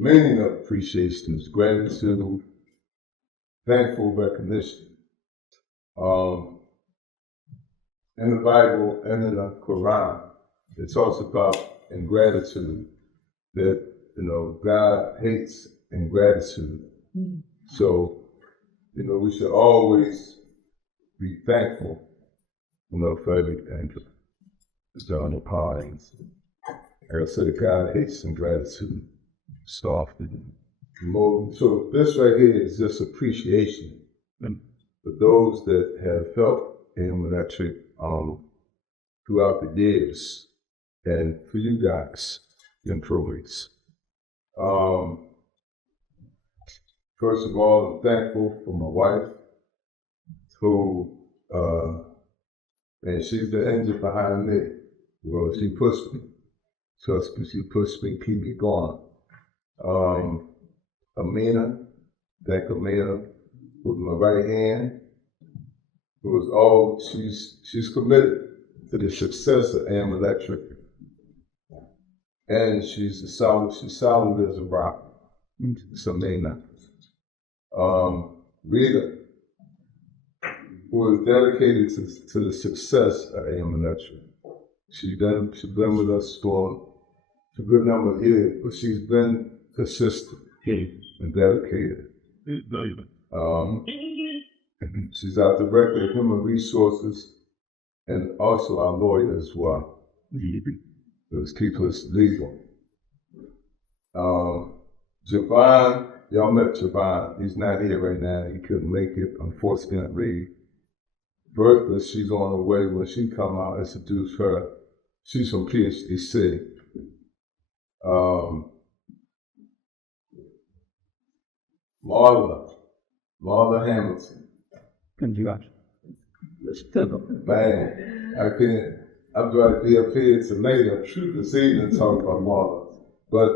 meaning of appreciation is gratitude, thankful recognition. In the Bible and in the Quran, it talks about ingratitude, that, God hates ingratitude. Mm-hmm. So, we should always be thankful, for everything. John the Pines. Like I said, God hates ingratitude so often. So this right here is just appreciation for those that have felt electric throughout the years, and for you guys, the employees. First of all, I'm thankful for my wife, who, and she's the engine behind me. Well, she pushed me. Trust me, she pushed me, keep me going. Amina, thank Amina, with my right hand, she's committed to the success of AM Electric. And she's solid as a rock. It's Amina. Rita, who is dedicated to the success of AM Electric. She's been with us for a good number of years, but she's been consistent and dedicated. She's our Director of Human Resources and also our lawyer as well. Those keep us legal. Javon, y'all met Javon. He's not here right now. He couldn't make it, unfortunately. Bertha, she's on her way. When she come out, I introduce her. She's from PhDC. Marla Hamilton. Man, I'm going to be up here tonight, this evening, and talk about Marla. But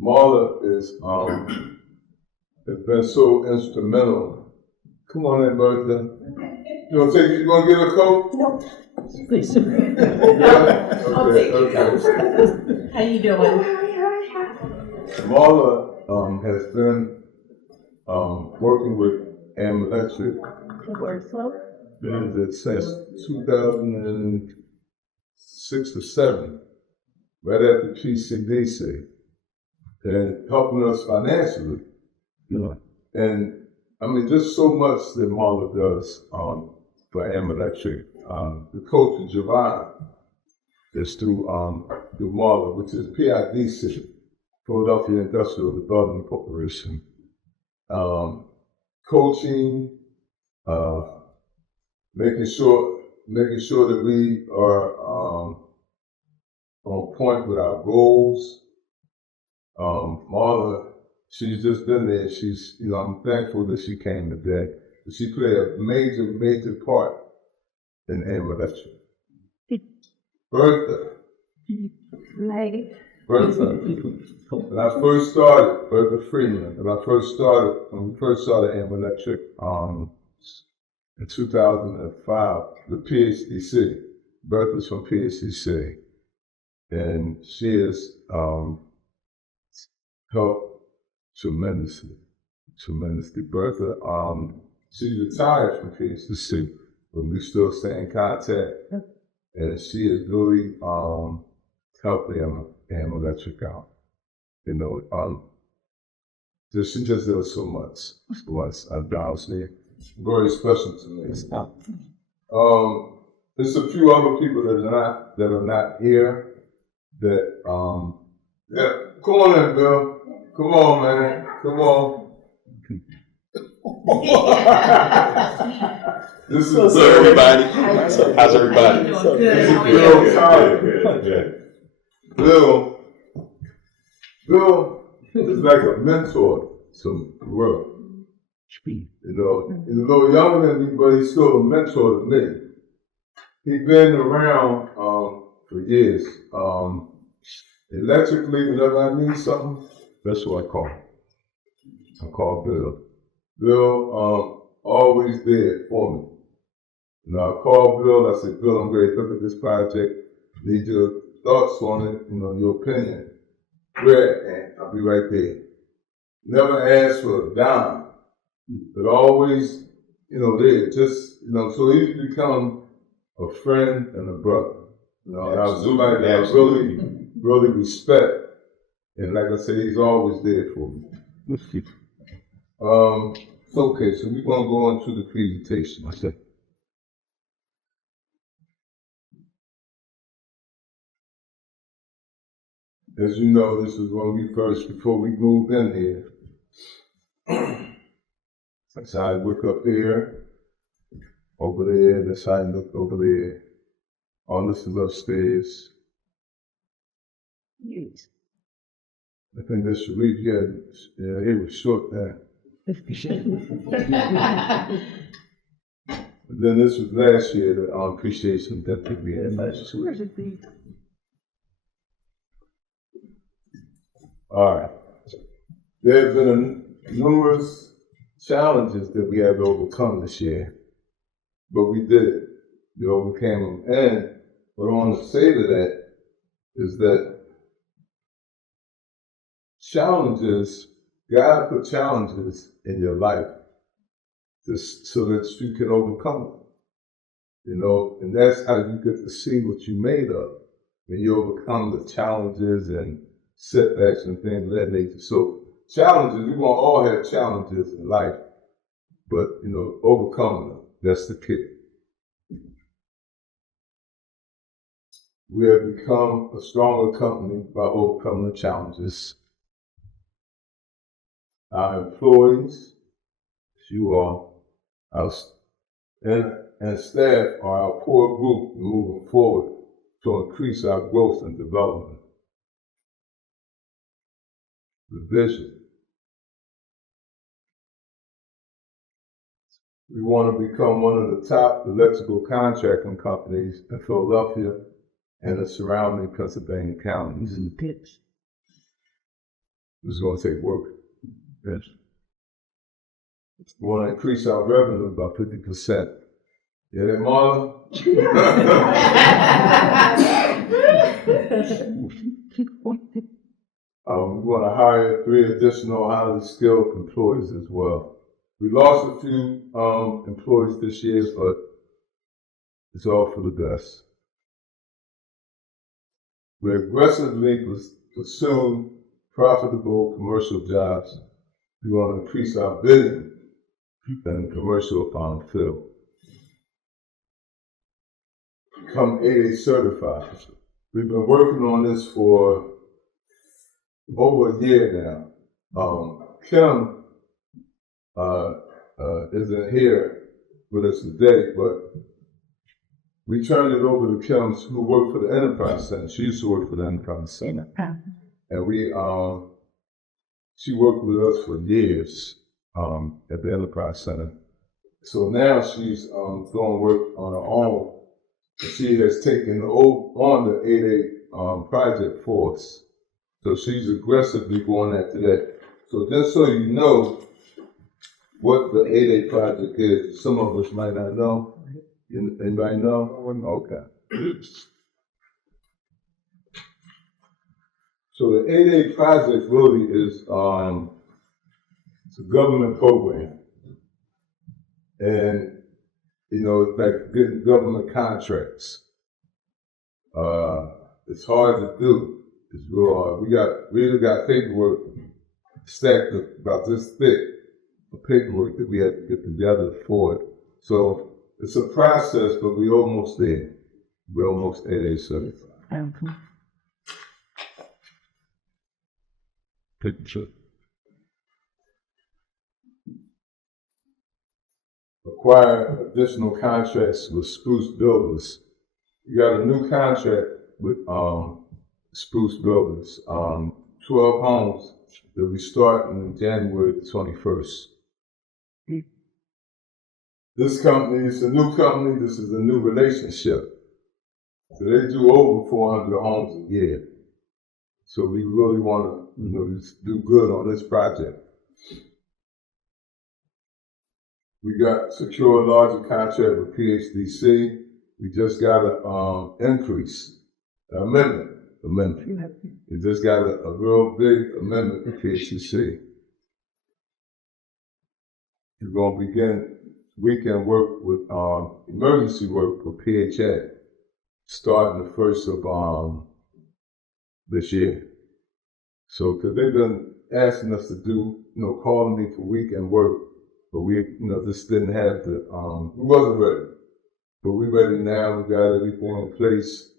Marla has been so instrumental. Come on in, Bertha. You want to get a coat? No. Please. Yeah? I'll take it. How you doing? Marla has been working with AM Electric since 2006 or 7, right after PCDC, and helping us financially. And there's so much that Marla does for AM Electric. The coach of Javon is through Marla, which is PIDC, Philadelphia Industrial Development Corporation. Coaching, making sure that we are on point with our goals. Marla, she's just been there. I'm thankful that she came today. She played a major part in AM Electric. Bertha. When I first started, Bertha Freeman, when we first started AM Electric in 2005, the PhDC, Bertha's from PhDC, and she has helped tremendously. Bertha, she retired from PhDC, but we still stay in contact, and she has really helped AM Electric out. She just does so much for us. Obviously, very special to me. There's a few other people that are not here. That come on in, Bill. Come on, man. Come on. This is What's up, everybody? How's everybody? Bill is like a mentor to the world. He's a little younger than me, but he's still a mentor to me. He's been around for years. Electrically, whenever I need something, that's what I call. I call Bill. Bill always there for me. I call Bill, I said, Bill, I'm ready to look at this project. Need your thoughts on it, your opinion. Great, and I'll be right there. never asked for a dime, but always, there, just, so he's become a friend and a brother. I was somebody that I really, really respect. And like I said, he's always there for me. Okay, so we're going to go on to the presentation. As you know, this is when we first, before we moved in here. That's how I look up here, over there, that's how I look over there. All this is upstairs. Yes. I think this should leave, yeah, it was short there. Then this was last year, the appreciation that we had last year. All right. There have been numerous challenges that we had to overcome this year, but we did it. We overcame them. And what I want to say to that is that challenges, God put challenges in your life just so that you can overcome them. And that's how you get to see what you're made of when you overcome the challenges and setbacks and things of that nature. So challenges, we're going to all have challenges in life, but, overcoming them, that's the key. We have become a stronger company by overcoming the challenges. Our employees, you are, and staff are our core group moving forward to increase our growth and development. The vision. We want to become one of the top electrical contracting companies in Philadelphia and the surrounding Pennsylvania counties. Pitch. This is going to take work. Yes. We want to increase our revenue by 50%. Yeah, that, Marlon? We want to hire 3 additional highly skilled employees as well. We lost a few employees this year, but it's all for the best. We're aggressively pursuing profitable commercial jobs. We want to increase our bidding in the commercial farm field. Become AA certified. We've been working on this for over a year now. Kim isn't here with us today, but we turned it over to Kim, who worked for the Enterprise Center. She used to work for the Enterprise Center. And she worked with us for years at the Enterprise Center. So now she's going to work on her own. She has taken on the 8A project for us. So she's aggressively going after that. So just so you know what the 8A project is, some of us might not know. Anybody know? Okay. So the 8A project really is it's a government program. And, it's like getting government contracts. It's hard to do. It's real hard. We really got paperwork stacked about this thick of paperwork that we had to get together for it. So it's a process, but we're almost there. We're almost 8A certified. Picture. Acquire additional contracts with Spruce Builders. We got a new contract with Spruce Builders. 12 homes that we start on January the 21st. This company is a new company. This is a new relationship. So they do over 400 homes a year. So we really want to, do good on this project. We got secure a larger contract with PHDC. We just got an amendment. We just got a real big amendment with PHDC. we're going to begin weekend work with emergency work for PHA, starting the first of this year. So, because they've been asking us to do, calling me for weekend work, but we, just didn't have the, we wasn't ready. But we're ready now. We got everything in place.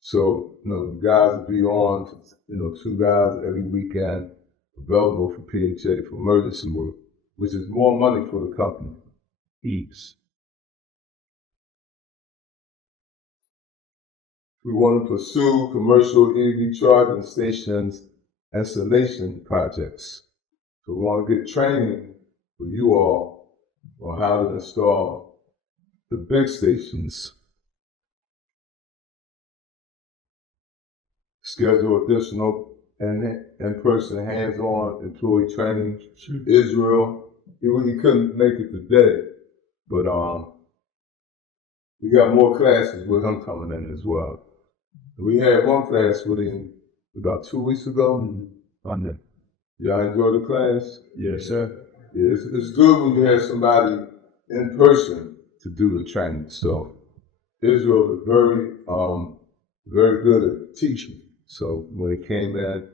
So, the guys will be on, 2 guys every weekend available for PHA for emergency work, which is more money for the company. Each. We want to pursue commercial EV charging stations installation projects. So we want to get training for you all on how to install the big stations. Schedule additional and in-person hands-on employee training. Israel, he couldn't make it today, but we got more classes with him coming in as well. We had one class with him about 2 weeks ago. Monday. Y'all enjoy the class? Yes, sir. Yeah, it's good when you have somebody in person to do the training. So Israel is very good at teaching. So when he came in,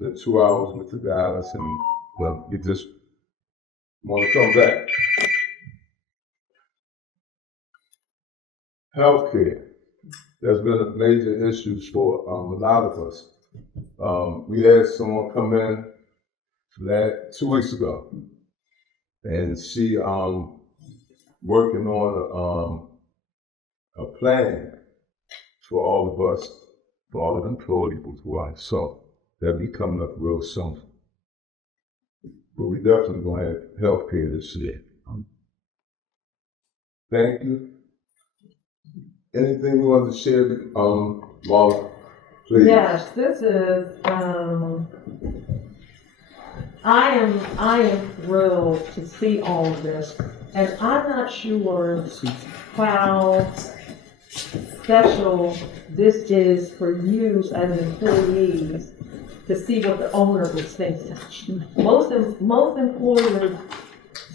the 2 hours with the guys, and well, you just want to come back. Healthcare. There's been a major issue for a lot of us. We had someone come in 2 weeks ago, and she working on a plan for all of us, for all of the employees who are. So that'll be coming up real soon. But we definitely gonna have health care this year. Thank you. Anything you want to share, Marla, please? Yes, this is, I am thrilled to see all of this, and I'm not sure how special this is for you as employees to see what the owner was thinking. Most employers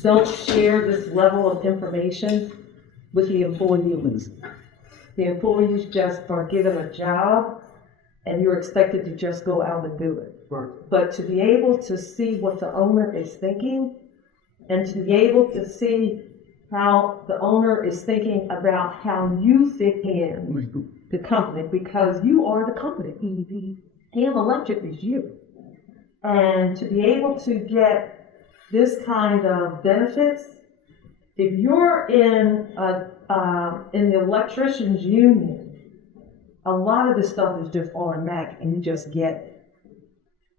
don't share this level of information with the employees. The employees just are given a job and you're expected to just go out and do it. Right. But to be able to see what the owner is thinking and to be able to see how the owner is thinking about how you fit in the company, because you are the company. AM Electric is you. And to be able to get this kind of benefits, if you're in the electricians union, a lot of this stuff is just automatic and you just get it.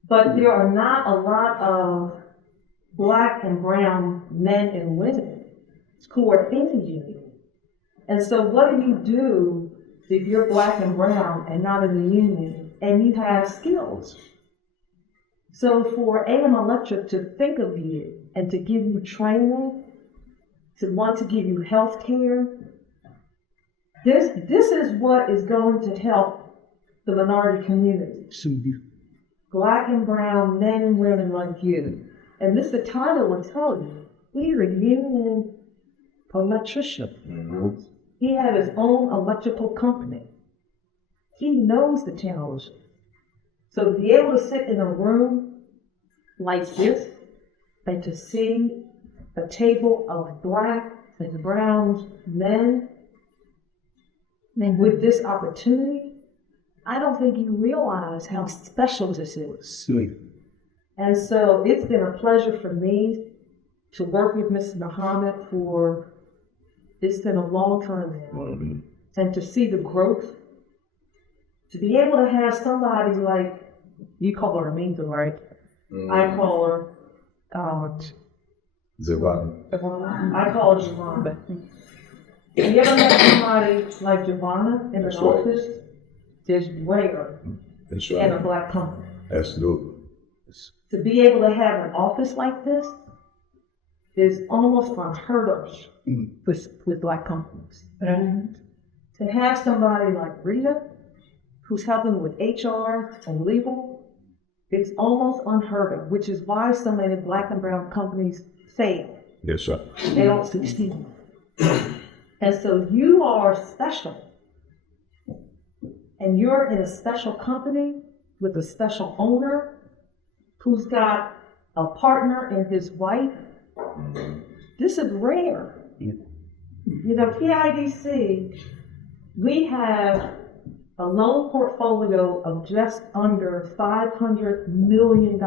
But there are not a lot of black and brown men and women who are in the union. And so what do you do if you're black and brown and not in the union and you have skills? So for AM Electric to think of you and to give you training, to want to give you health care, this is what is going to help the minority community. Black and brown men and women like you. And this, the title will tell you, we're a union electrician. Mm-hmm. He had his own electrical company. He knows the challenges. So to be able to sit in a room like this and to see a table of black and brown men with this opportunity, I don't think you realize how special this is. Sweet. And so it's been a pleasure for me to work with Mr. Muhammad it's been a long time now. And to see the growth, to be able to have somebody like, you call her Aminta, right? I call her, Giovanni. I call her Giovanna. If you ever met somebody like Giovanna in an office, there's rare in a black company. Absolutely. To be able to have an office like this is almost unheard of with black companies. And to have somebody like Rita, who's helping with HR and legal, it's almost unheard of, which is why so many black and brown companies fail. Yes, sir. They don't succeed. And so you are special. And you're in a special company with a special owner who's got a partner and his wife. This is rare. You know, PIDC, we have a loan portfolio of just under $500 million.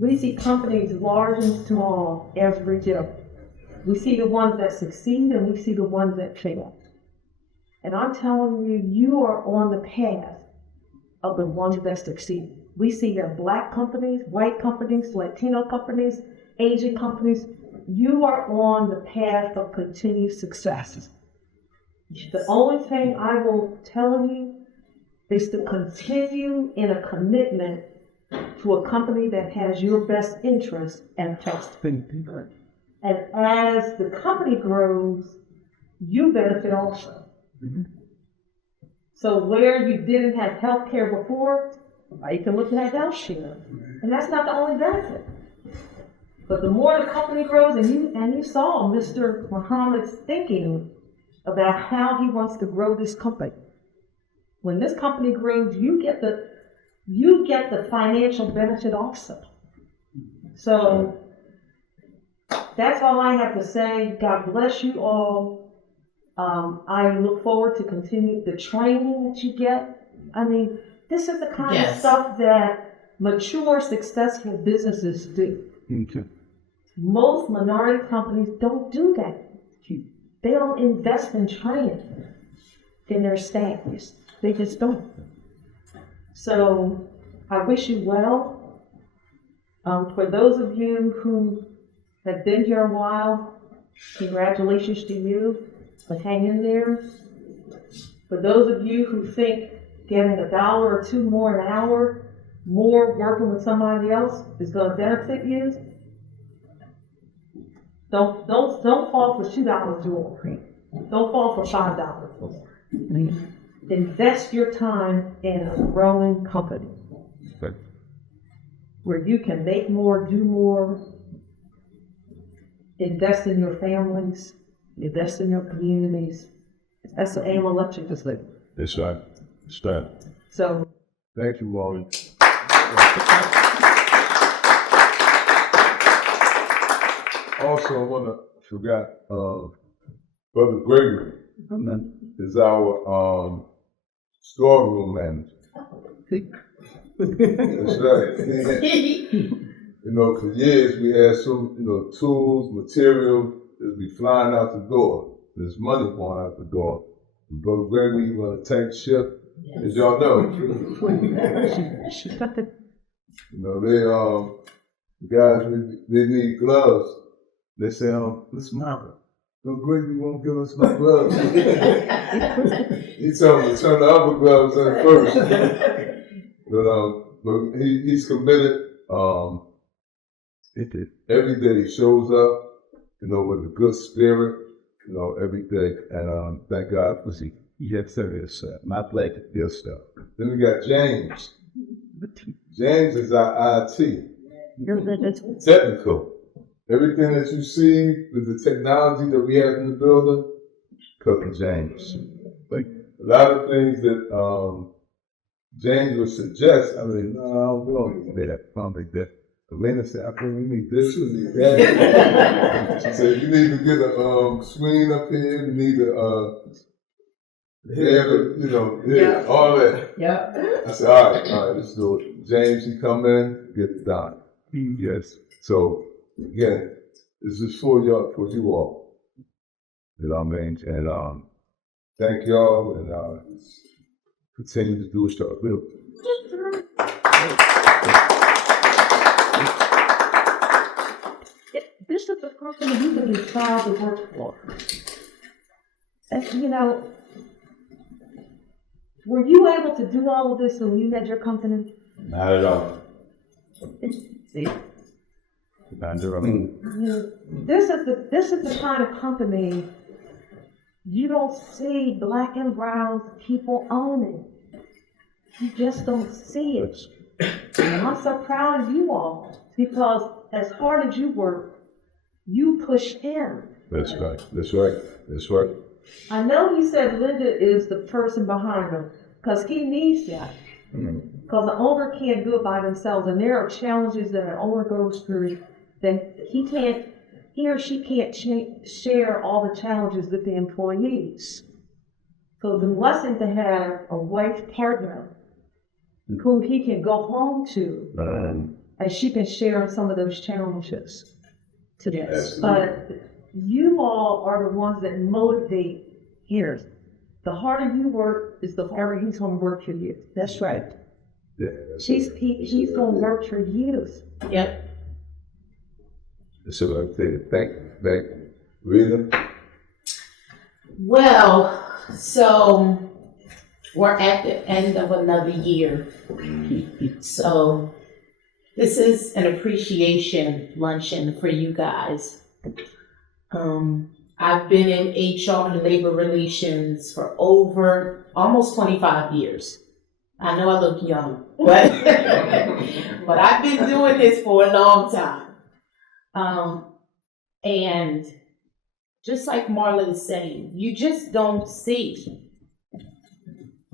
We see companies large and small every day. We see the ones that succeed and we see the ones that fail. And I'm telling you, you are on the path of the ones that succeed. We see that Black companies, white companies, Latino companies, Asian companies, you are on the path of continued success. The only thing I will tell you is to continue in a commitment to a company that has your best interest and best. And as the company grows, you benefit also. So where you didn't have health care before, you can look at health care. And that's not the only benefit. But the more the company grows, and you saw Mr. Muhammad's thinking about how he wants to grow this company. When this company grows, you get the financial benefit also. So that's all I have to say. God bless you all. I look forward to continue the training that you get. I mean, this is the kind of stuff that mature, successful businesses do. Okay. Most minority companies don't do that. They don't invest in training in their staff. They just don't. So I wish you well. For those of you who have been here a while, congratulations to you for hanging there. For those of you who think getting $1 or $2 more an hour, more working with somebody else is going to benefit you, don't fall for $2 more. Don't fall for $5 more. Invest your time in a growing company where you can make more, do more, invest in your families, invest in your communities. That's the aim of Luncheon is living. That's right. That's right. So Thank you, Wally. Also, I forgot, Brother Gregory is our storeroom manager. That's right. You know, for years we had some, tools, material that be flying out the door. There's money going out the door. Brother Gregory, you want to take ship? As y'all know. Guys, they need gloves. They say, Miss Mara, Brother Gregory won't give us no gloves. He told me to turn the other gloves in first. But he's committed. Every day he shows up, with a good spirit, every day. And thank God for you. Yes, sir. Yes, sir. My pleasure. Yes, sir. Then we got James. James is our IT. Technical. Everything that you see with the technology that we have in the building, Cousin James. Like a lot of things that James would suggest, I mean, no, we don't need that. I don't think that. Elena said, I think we need this, we need that. She said, you need to get a screen up here, you need to all that. yeah. I said, all right, let's do it. James, you come in, get it done. Yes. So again, this is for you all. You know what I mean? And thank y'all, and continue to do what y'all do. This is the person you can be proud to work for. And, were you able to do all of this when you had your company? Not at all. See? Mm. This is the kind of company you don't see Black and brown people owning. You just don't see it. And I'm so proud of you all, because as hard as you work, you push him. That's right. That's right. That's right. I know he said Linda is the person behind him, because he needs that. Because the owner can't do it by themselves, and there are challenges that an owner goes through that he or she can't share all the challenges with the employees. So the blessing to have a wife partner who he can go home to, and she can share some of those challenges today. But you all are the ones that motivate here. The harder you work is the harder he's going to work for you. That's right. Yeah, He's going to work for you. Yep. so I say thank Rita. Well, so we're at the end of another year. So this is an appreciation luncheon for you guys. I've been in HR and labor relations for over almost 25 years. I know I look young, but but I've been doing this for a long time. And just like Marla is saying, you just don't see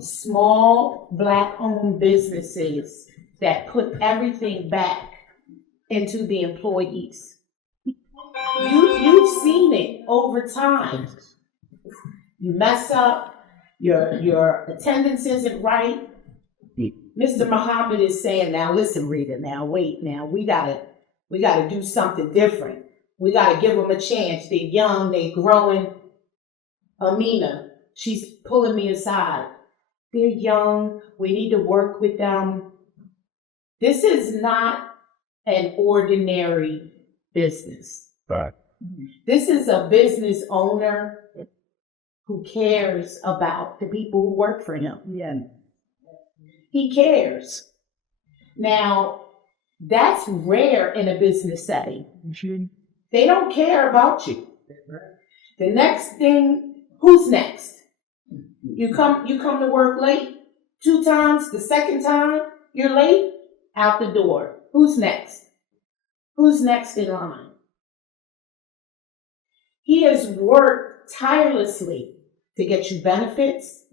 small Black-owned businesses that put everything back into the employees. You've seen it over time. You mess up, your attendance isn't right. Mr. Muhammad is saying, now listen, Rita, now wait, now we gotta do something different. We gotta give them a chance. They're young, they're growing. Amina, she's pulling me aside. They're young, we need to work with them. This is not an ordinary business. Right. This is a business owner who cares about the people who work for him. Yeah. He cares. Now, that's rare in a business setting. They don't care about you. The next thing, who's next? You come to work late 2 times, the second time you're late, out the door. Who's next? Who's next in line? He has worked tirelessly to get you benefits.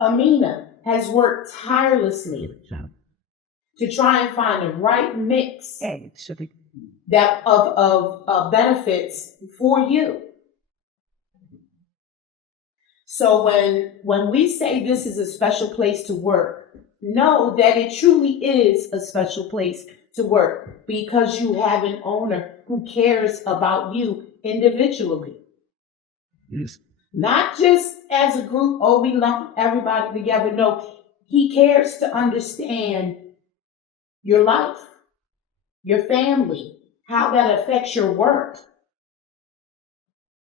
Amina has worked tirelessly to try and find the right mix that of benefits for you. So when we say this is a special place to work, know that it truly is a special place to work because you have an owner who cares about you individually. Yes. Not just as a group, oh, we lump everybody together. No, he cares to understand your life, your family, how that affects your work.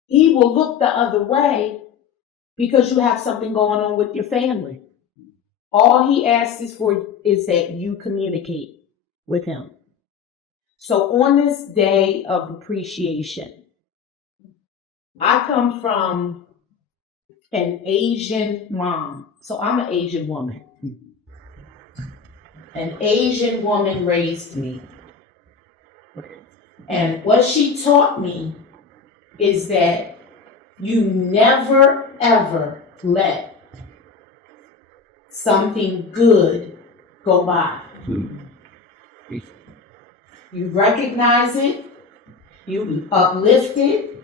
He will look the other way because you have something going on with your family. All he asks is that you communicate with him. So on this day of appreciation, I come from an Asian mom. So I'm an Asian woman. An Asian woman raised me. And what she taught me is that you never, ever let something good go by. You recognize it, you uplift it,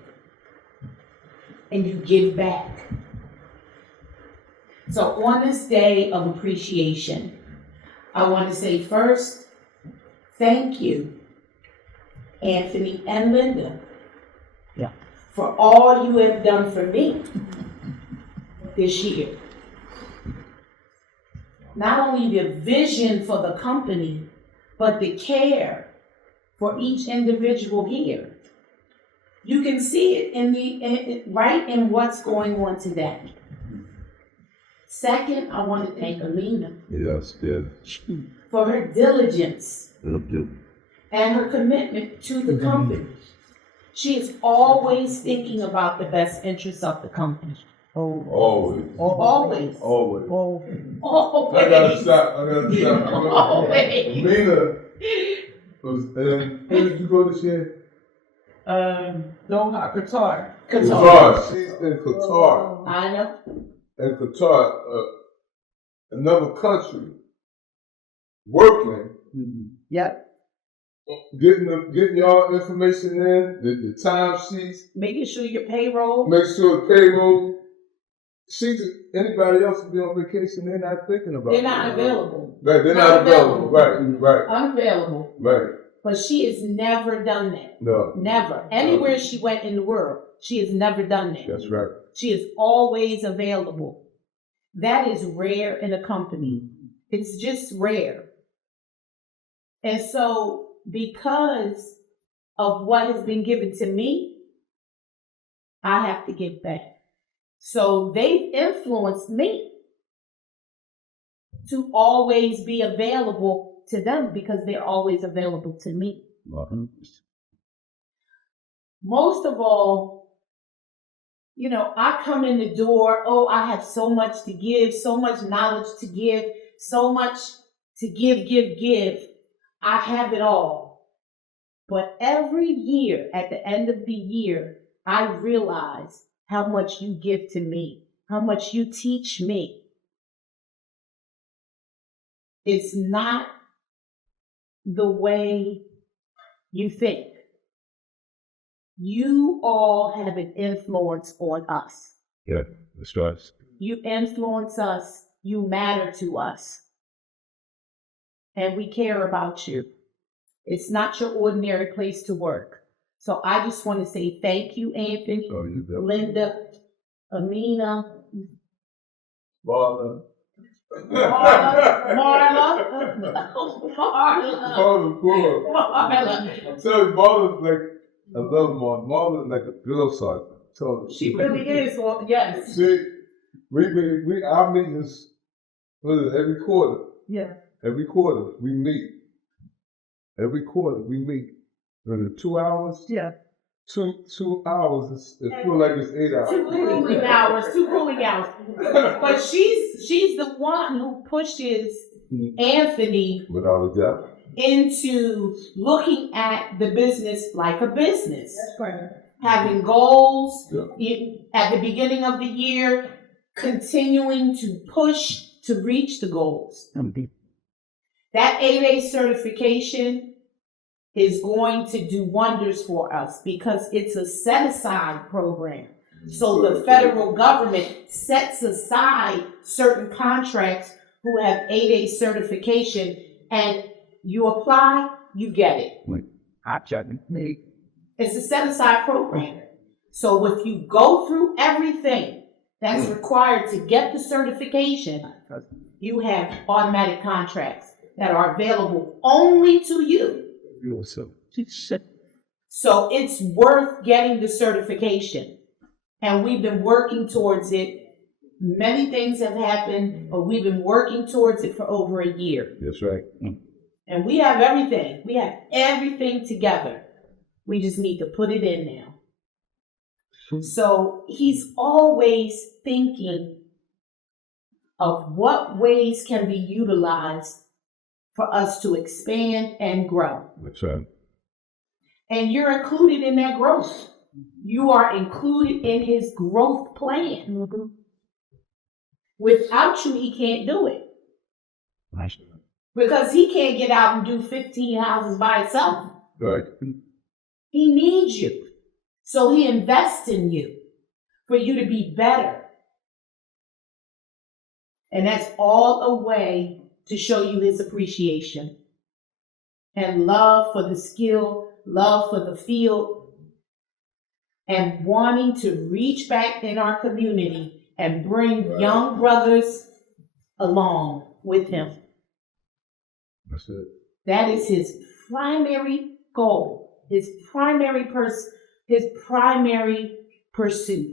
and you give back. So on this day of appreciation, I want to say first, thank you, Anthony and Linda, for all you have done for me this year. Not only the vision for the company, but the care for each individual here. You can see it right in what's going on today. Second, I want to thank Amina for her diligence and her commitment to the company. She is always thinking about the best interests of the company. Always. Always. Always. Always. I gotta stop. Always. Mina, And where did you go this year? Doha, Qatar. Qatar. She's in Qatar. I know. In Qatar, another country, working, Yep. getting y'all information in, the time sheets, Making sure your payroll. make sure the payroll. Anybody else will be on vacation, they're not thinking about it. They're not available. Right, they're not available. Right. Unavailable. Right. But she has never done that. No. Never. Anywhere she went in the world, she has never done that. That's right. She is always available. That is rare in a company. It's just rare. And so, because of what has been given to me, I have to give back. So they've influenced me to always be available to them because they're always available to me. Most of all, you know, I come in the door, oh, I have so much to give, so much knowledge to give, so much to give. I have it all. But every year, at the end of the year, I realize how much you give to me, how much you teach me. It's not the way you think. You all have an influence on us. Yeah, that's right. You influence us. You matter to us. And we care about you. It's not your ordinary place to work. So I just want to say thank you, Anthony, Linda, Amina, Marla. Marla. So Marla's like, I love Marla. Marla's like a drill sergeant. So She really is. Well, yes. See, our meetings, every quarter. Yeah. Every quarter we meet. Every quarter we meet. In 2 hours. Yeah. 2 hours. It feels like it's 8 hours. Two cooling hours. But she's the one who pushes Anthony Without a doubt. into looking at the business like a business. That's right. Having goals Yeah. at the beginning of the year, continuing to push to reach the goals. That 8A certification is going to do wonders for us because it's a set-aside program. So the federal government sets aside certain contracts who have 8A certification, and you apply, you get it. It's a set-aside program. So if you go through everything that's required to get the certification, you have automatic contracts that are available only to you. So it's worth getting the certification. And we've been working towards it. Many things have happened, but we've been working towards it for over a year. That's right. And we have everything. We have everything together. We just need to put it in now. So he's always thinking of what ways can be utilized for us to expand and grow. That's right. And you're included in that growth. You are included in his growth plan. Without you, he can't do it. Because he can't get out and do 15 houses by himself. Right. He needs you. So he invests in you for you to be better. And that's all a way to show you his appreciation and love for the skill, love for the field, and wanting to reach back in our community and bring young brothers along with him. That's it. That is his primary goal, his primary pursuit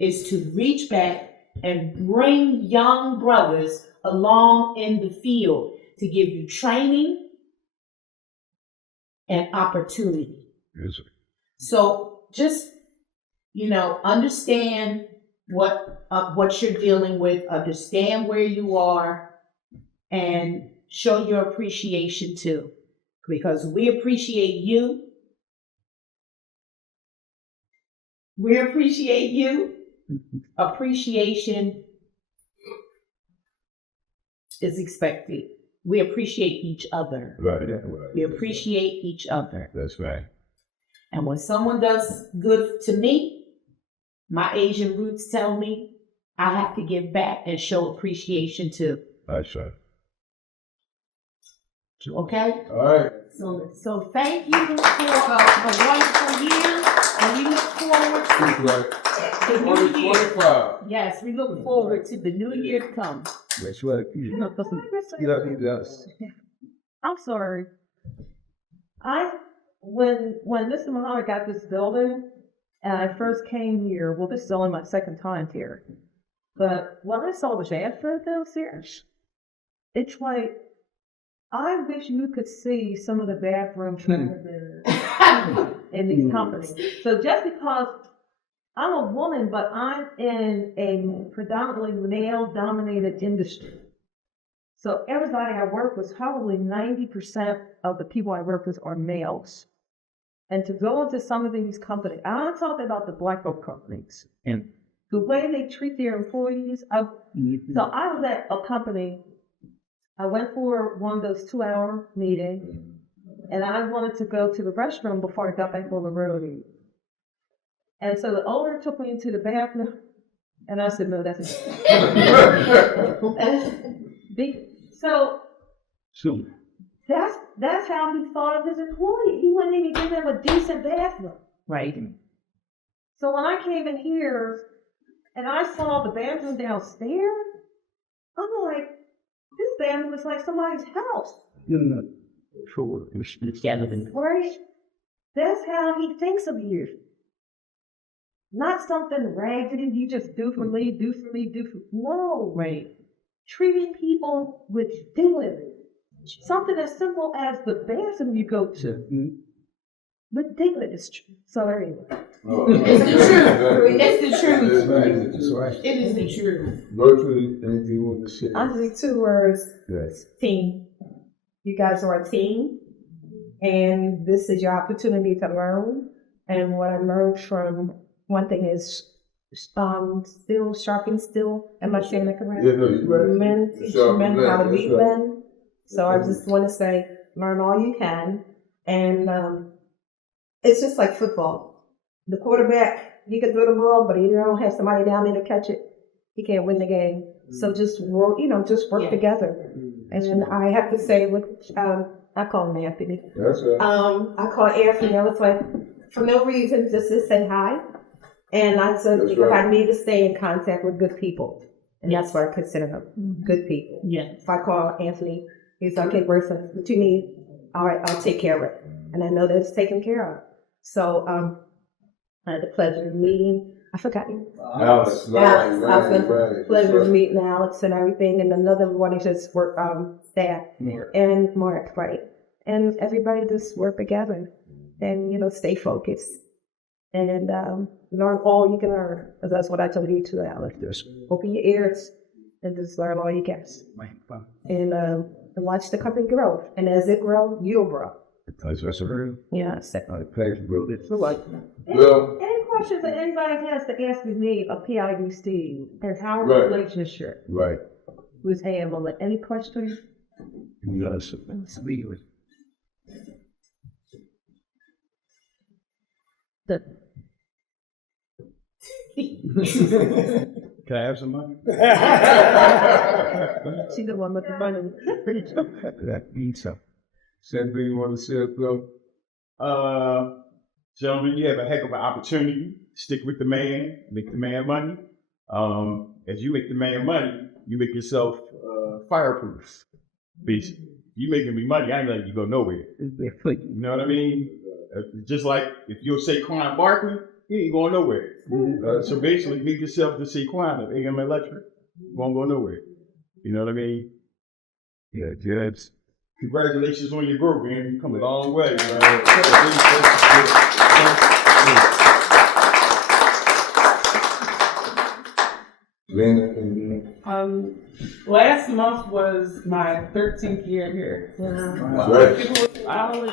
is to reach back and bring young brothers along in the field to give you training and opportunity. Yes, sir. So just, understand what you're dealing with, understand where you are, and show your appreciation too. because we appreciate you. We appreciate you. Appreciation is expected. We appreciate each other. Right. We appreciate each other. That's right. And when someone does good to me, my Asian roots tell me I have to give back and show appreciation too. That's right. Okay? All right. So thank you for a wonderful year, and we look forward to the new year. 2025. Yes, we look forward to the new year to come. That's right. You don't need us. I'm sorry. When Mr. Muhammad got this building, and I first came here, well, this is only my second time here, but when I saw the bathroom downstairs, it's like, I wish you could see some of the bathrooms in these companies. So just because I'm a woman, but I'm in a predominantly male-dominated industry. So everybody I work with, probably 90% of the people I work with are males. And to go into some of these companies, I'm talking about the black owned companies, and the way they treat their employees. So I was at a company, I went for one of those 2-hour meetings, and I wanted to go to the restroom before I got back on the road. And so the owner took me into the bathroom, and I said, no, that's it. So that's how he thought of his employee. He wouldn't even give them a decent bathroom. Right. So when I came in here and I saw the bathroom downstairs, I'm like, this bathroom is like somebody's house. Right? That's how he thinks of you. Not something raggedy you just do for me. No. Right. Treating people with dignity. Something as simple as the bathroom you go to. With dignity is true. So anyway. It's the truth. It's the truth. That's right. It is the truth. Virtually, anything you want to say? I think 2 words. Yes. Team. You guys are a team, and this is your opportunity to learn. And what I learned from one thing is still sharpen still. Am I saying that correct? Yeah, no, you're right. Men teach men how to be men. So I just want to say, learn all you can, and it's just like football. The quarterback, he can throw the ball, but he don't have somebody down there to catch it. He can't win the game. So just work, together. And I have to say, I call him Anthony. That's right. I call Anthony. I was like, for no reason, just to say hi. And I said, That's because right. I need to stay in contact with good people. And that's what I consider them, good people. Yes. If I call Anthony, he's like, okay, Bertha, what you need? All right, I'll take care of it. And I know that it's taken care of. So I had the pleasure of meeting, I forgot you. Alex, right. Pleasure of meeting Alex and everything. And another one is just work staff. And Mark, right. And everybody just work together and, stay focused. And learn all you can learn. Because that's what I told you too, Alex. Just open your ears and just learn all you can. And watch the company grow. And as it grows, you'll grow. That's right. Yeah. Pleasure, bro. Any questions that anybody has to ask me of PIUC and how our Right. relationship Right. was handled? Any questions? Yes. Can I have some money? She's the one with the money. That means something. Same thing you want to say, bro? Gentlemen, you have a heck of an opportunity. Stick with the man, make the man money. As you make the man money, you make yourself fireproof. Basically, you making me money, I ain't letting you go nowhere. You know what I mean? Just like if you'll say Quan Barkley, he ain't going nowhere. So basically, make yourself to say Quan of AM Electric. Won't go nowhere. You know what I mean? Yeah, Judge. Congratulations on your growth, man. You come a long way, man. Lena and Last month was my 13th year here. Right. People, I always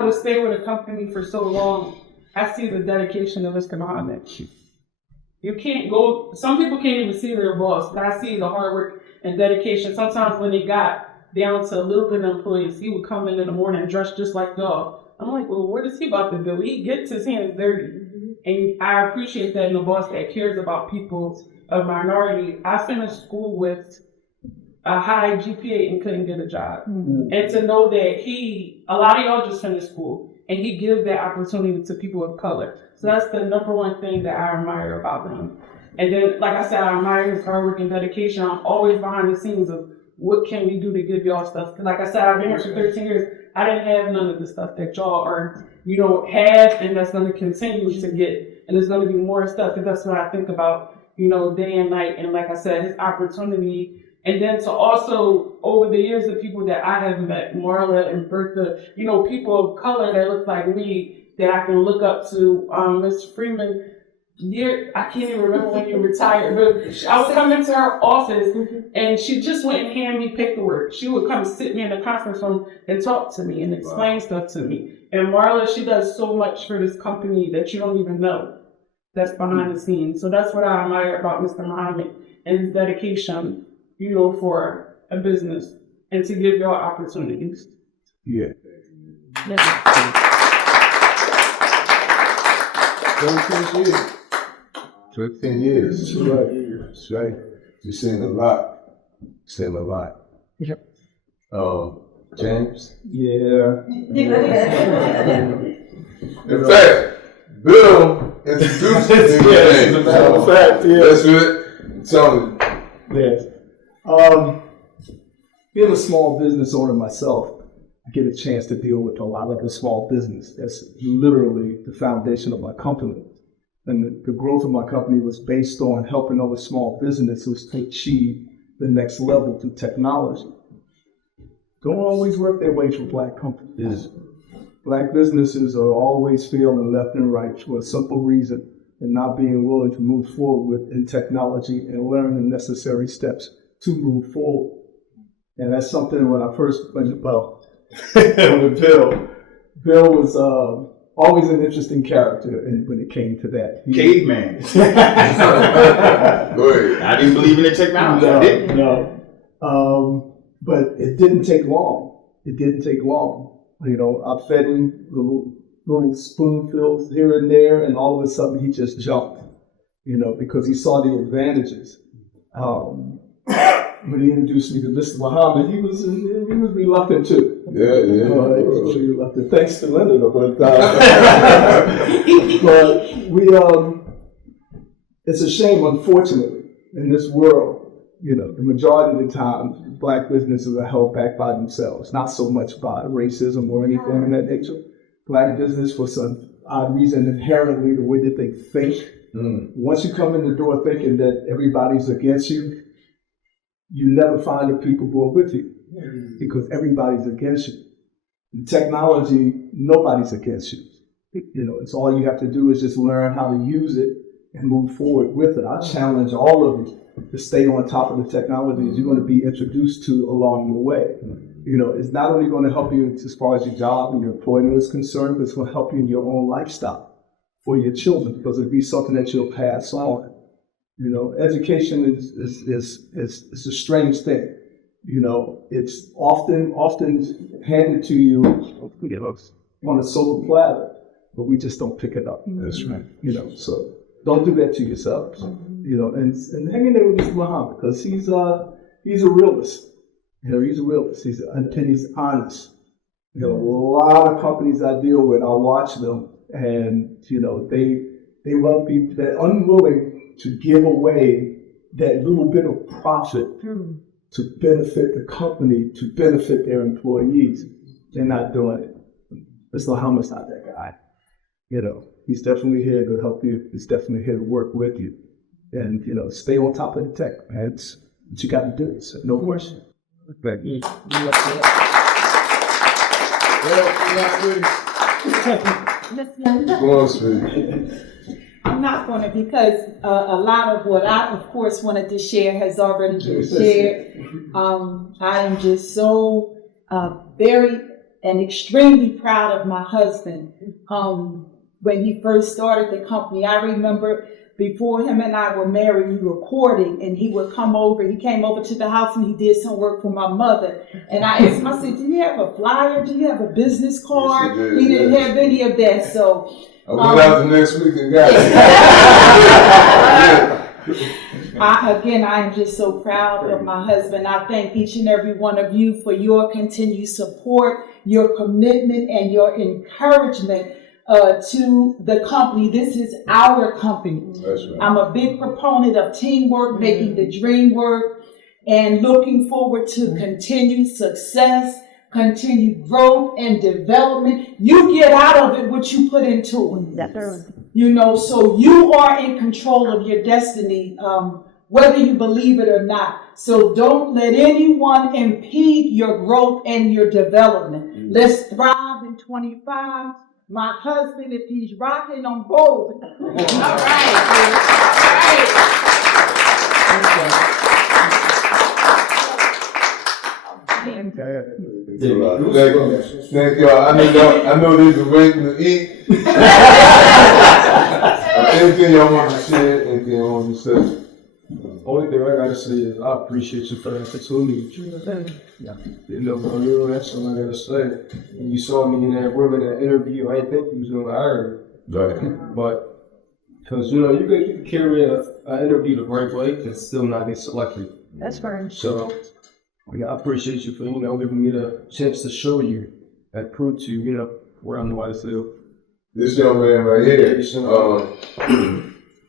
I would stay with a company for so long. I see the dedication of Mr. Muhammad. You can't go, some people can't even see their boss, but I see the hard work and dedication. Sometimes when they got down to a little bit of employees, he would come in the morning dressed just like dog. I'm like, well, what is he about to do? He gets his hands dirty. And I appreciate that in a boss that cares about people of minority. I finished school with a high GPA and couldn't get a job. Mm-hmm. And to know that a lot of y'all just finished school, and he gives that opportunity to people of color. So that's the number one thing that I admire about him. And then, like I said, I admire his hard work and dedication. I'm always behind the scenes of what can we do to give y'all stuff. Because like I said, I've been here for 13 years. I didn't have none of the stuff that y'all are, have, and that's going to continue to get. And there's going to be more stuff, because that's what I think about, day and night. And like I said, his opportunity. And then to also, over the years, the people that I have met, Marla and Bertha, people of color that look like me, that I can look up to. Ms. Freeman, I can't even remember when you retired, but I would come into her office and she just went and hand me paperwork. She would come sit me in the conference room and talk to me and explain stuff to me. And Marla, she does so much for this company that you don't even know that's behind the scenes. So that's what I admire about Mr. Muhammad and his dedication, for a business and to give y'all opportunities. Yeah. 13 years. That's right. That's right. You're saying a lot. Yep. James? Yeah. In fact, Bill introduced me to James. As a matter of fact, yeah. That's it. Tell me. Yes. Being a small business owner myself, I get a chance to deal with a lot of the small business. That's literally the foundation of my company. And the growth of my company was based on helping other small businesses to achieve the next level through technology. Don't always work their way for Black companies. Black businesses are always failing left and right for a simple reason, and not being willing to move forward in technology and learn the necessary steps to move forward. And that's something when I first went with Bill was always an interesting character, and when it came to that. Caveman. Go ahead. I didn't believe in the technology. I didn't. No. But it didn't take long. I fed him little spoonfuls here and there, and all of a sudden he just jumped, because he saw the advantages. When he introduced me to Mr. Muhammad, he was reluctant too. Yeah. He was reluctant. Thanks to Linda, but it's a shame, unfortunately, in this world. The majority of the time, Black businesses are held back by themselves, not so much by racism or anything of that nature. Black business, for some odd reason, inherently the way that they think. Once you come in the door thinking that everybody's against you, you never find the people who are with you, because everybody's against you. In technology, nobody's against you. It's all you have to do is just learn how to use it and move forward with it. I challenge all of you to stay on top of the technologies you're going to be introduced to along the way. It's not only going to help you as far as your job and your employment is concerned, but it's going to help you in your own lifestyle for your children, because it'll be something that you'll pass on. Education is a strange thing. It's often handed to you on a silver platter, but we just don't pick it up. That's right. So don't do that to yourselves. And hang in there with Mr. Muhammad, because he's a realist. He's a realist. He's honest. A lot of companies I deal with, I watch them, and they won't be, they're unwilling to give away that little bit of profit to benefit the company, to benefit their employees. They're not doing it. Mr. Muhammad's not that guy. He's definitely here to help you. He's definitely here to work with you. And, stay on top of the tech, man. It's what you got to do. So, no question. Well, Go on, sweetie. I'm not going to, because a lot of what I, of course, wanted to share has already been shared. I am just so very and extremely proud of my husband. When he first started the company, I remember before him and I were married, we were courting, and he would come over. He came over to the house and he did some work for my mother. And I asked him, I said, do you have a flyer? Do you have a business card? Yes, He didn't have any of that. So I went out the next week and got it. I am just so proud of my husband. I thank each and every one of you for your continued support, your commitment, and your encouragement to the company. This is our company. That's right. I'm a big proponent of teamwork, making the dream work, and looking forward to continued success, continued growth and development. You get out of it what you put into it. You know, so you are in control of your destiny, whether you believe it or not. So don't let anyone impede your growth and your development. Let's thrive in 25. My husband, if he's rocking, I'm bold. All right. Thank y'all. I know these are waiting to eat. Anything y'all want to share? Anything y'all want to say? Only thing I gotta say is I appreciate you for the opportunity. Yeah. You know, that's all I gotta say. When you saw me in that room in that interview, I didn't think you was gonna hire me. Right. But, because, you know, you can carry an interview the right way and still not get selected. That's fine. So, I appreciate you for, you know, giving me the chance to show you and prove to you, you know, where I'm the way to feel. This young man right here,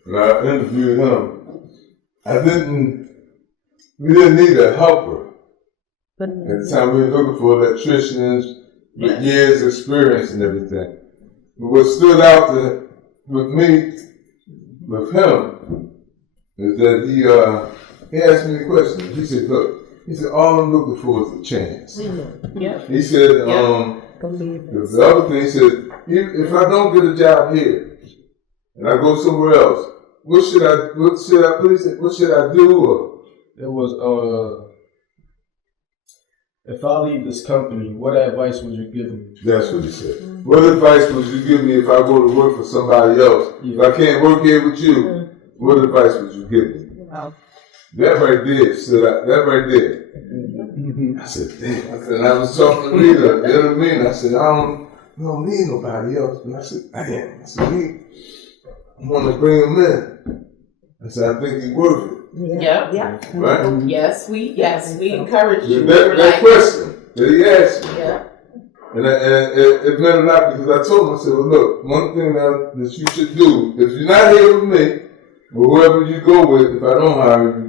when I interviewed him, we didn't need a helper. At the time we were looking for electricians with years experience and everything. But what stood out with me, with him, is that he asked me a question. He said, look, all I'm looking for is a chance. Yeah. He said, the other thing, he said, if I don't get a job here and I go somewhere else, what should I do? It was, if I leave this company, what advice would you give me? That's what he said. What advice would you give me if I go to work for somebody else? If I can't work here with you, what advice would you give me? Wow. That right there stood out. That right there. I said, damn. I said, I was talking to Rita, you know what I mean? I said, I don't need nobody else. But I said, damn. I said, I want to bring him in. I said, I think he's worth it. Yeah. Right? Yes, we encourage you. That question that he asked me. Yeah. And it meant a lot because I told him, I said, well, look, one thing that you should do, if you're not here with me, or whoever you go with, if I don't hire you,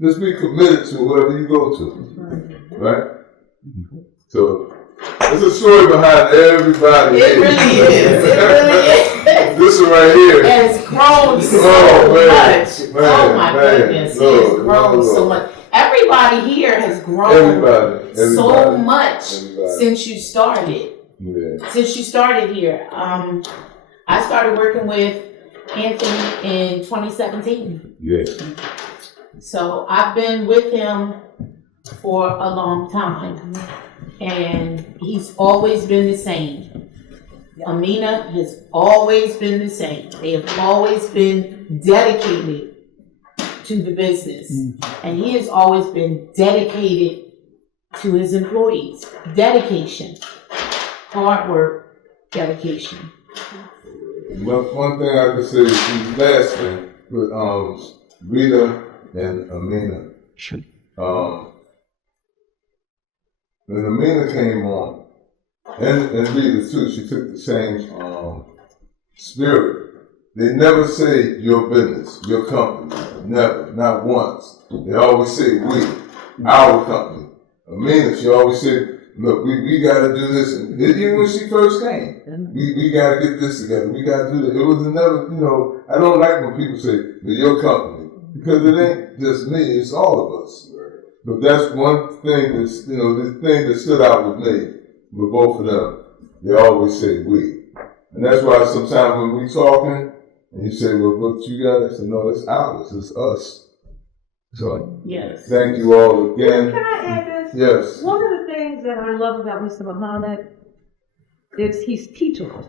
just be committed to whoever you go to. Right? So, there's a story behind everybody. It really is. It really is. This one right here. Has grown so much. Oh my goodness. It has grown so much. Everybody here has grown so much since you started. Yeah. Since you started here. I started working with Anthony in 2017. Yeah. So I've been with him for a long time. And he's always been the same. Amina has always been the same. They have always been dedicated to the business. And he has always been dedicated to his employees. Dedication. Hard work, dedication. Well, one thing I could say is last thing with Rita and Amina. When Amina came on, and Rita too, she took the same spirit. They never say your business, your company. Never, not once. They always say we, our company. Amina, she always said, look, we got to do this. And even when she first came, we got to get this together. We got to do that. It was never, I don't like when people say, your company. Because it ain't just me, it's all of us. But that's one thing that's, the thing that stood out with me, with both of them. They always say we. And that's why sometimes when we talking, and you say, well, what you got? I said, no, it's ours, it's us. So, Yes. thank you all again. Can I add this? Yes. One of the things that I love about Mr. Muhammad is he's teachable.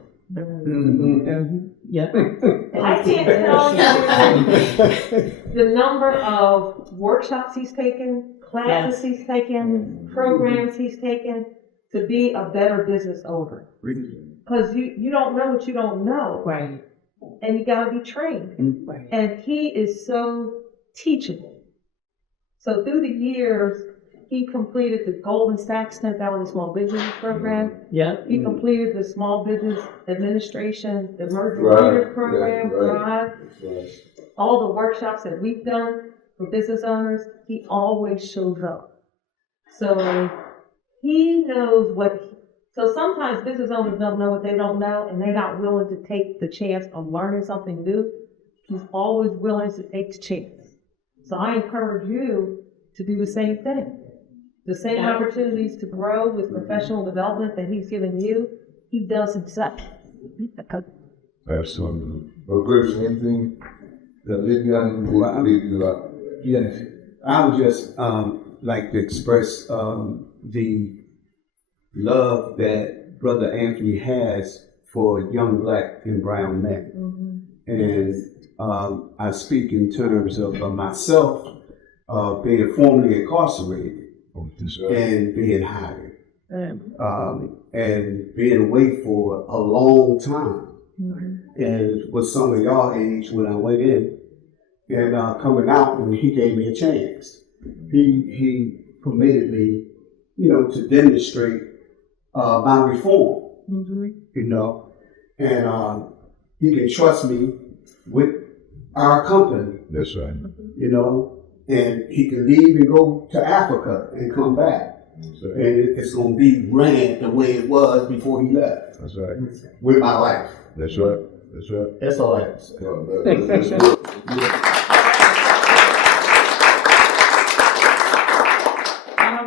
Yeah. I can't tell you the number of workshops he's taken, classes he's taken, programs he's taken to be a better business owner. Because you don't know what you don't know. Right. And you gotta be trained. Right. And he is so teachable. So through the years, he completed the Goldman Sachs 10,000 Small Business Program. Yeah. He completed the Small Business Administration Emerging Right, Leaders Program, right. Thrive. All the workshops that we've done for business owners, he always shows up. So he knows so sometimes business owners don't know what they don't know, and they're not willing to take the chance of learning something new. He's always willing to take the chance. So I encourage you to do the same thing. The same opportunities to grow with professional development that he's given you, he does himself. Absolutely. Well, Chris, anything that leave you on leave you up? Yes, I would just like to express the love that Brother Anthony has for young black and brown men. And I speak in terms of myself being formerly incarcerated and being hired and being away for a long time. And with some of y'all age when I went in and coming out, and he gave me a chance. He permitted me, to demonstrate my reform, and he can trust me with our company, That's right. and he can leave and go to Africa and come back. That's right. And it's going to be ran the way it was before he left That's right. with my life. That's right. That's right. That's all I have to say. That's good.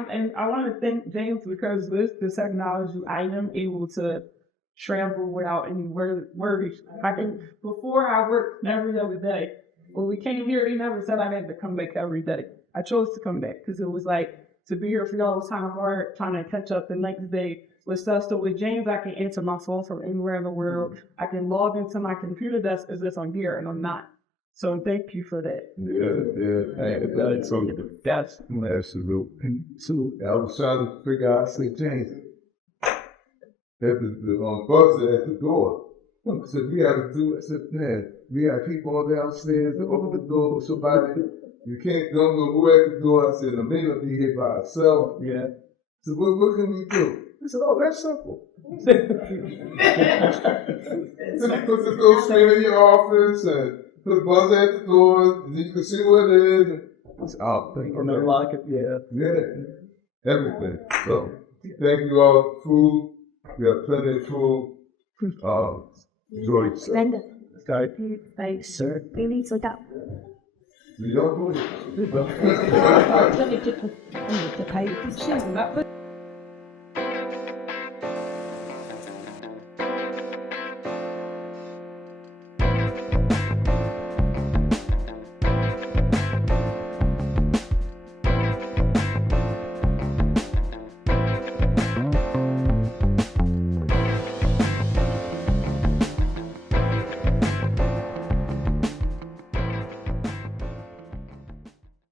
And I want to thank James because with the technology, I am able to travel without any worries. I think before I worked every other day. When we came here, they never said I had to come back every day. I chose to come back because it was like to be here for y'all was kind of hard, trying to catch up the next day with stuff. So with James, I can answer my phone from anywhere in the world. I can log into my computer desk as if I'm here and I'm not. So thank you for that. Yeah. That's Absolutely. So I was trying to figure out, I said, James, on bus at the door. I said, we have to do it. I said, man, we have people downstairs to open the door for somebody. You don't know who at the door. I said, I may not be here by herself. yeah. So what can we do? He said, oh, that's simple. So you put the little screen in your office and put the buzzer at the door, and you can see what it is. It's out there. Like it, yeah. Yeah, everything. So, thank you all. Food, we have plenty of food. Enjoy yourself. Linda, Okay? thanks, sir. We need to go. We don't do it. Let me get the pay.